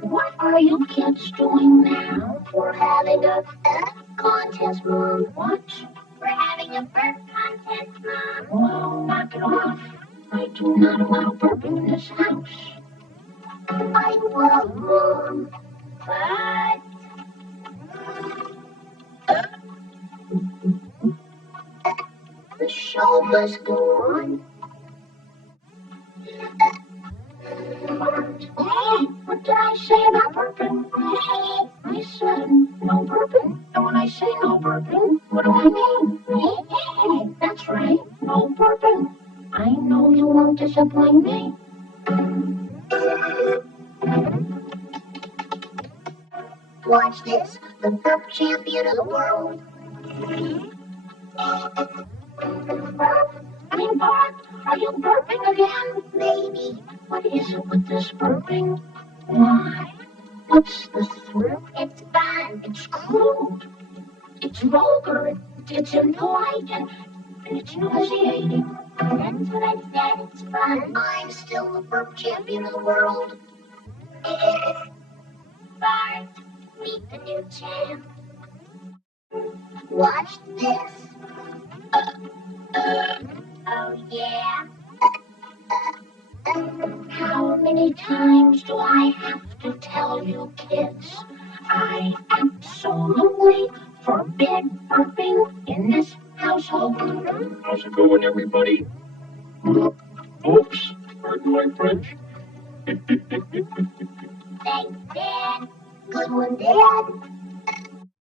What are you kids doing now? We're having a contest, Mom. What? We're having a burp contest, Mom. Well, knock it off. I do not allow burping in this house. I will, Mom. But the show must go on. What did I say about burping? I said no burping. And when I say no burping, what do I mean? That's right, no burping. I know you won't disappoint me. Watch this, the burp champion of the world. Bart, are you burping again? Maybe. What is it with this burping? Why? What's the thrill? It's bad. It's crude. It's vulgar. It's impolite and it's nauseating. That's what I said. It's fun. I'm still the burp champion of the world. Bart, meet the new champ. Watch this. Oh yeah. How many times do I have to tell you kids? I absolutely forbid burping in this household. How's it going, everybody? Oops, pardon my French. Thanks, Dad. Good one, Dad.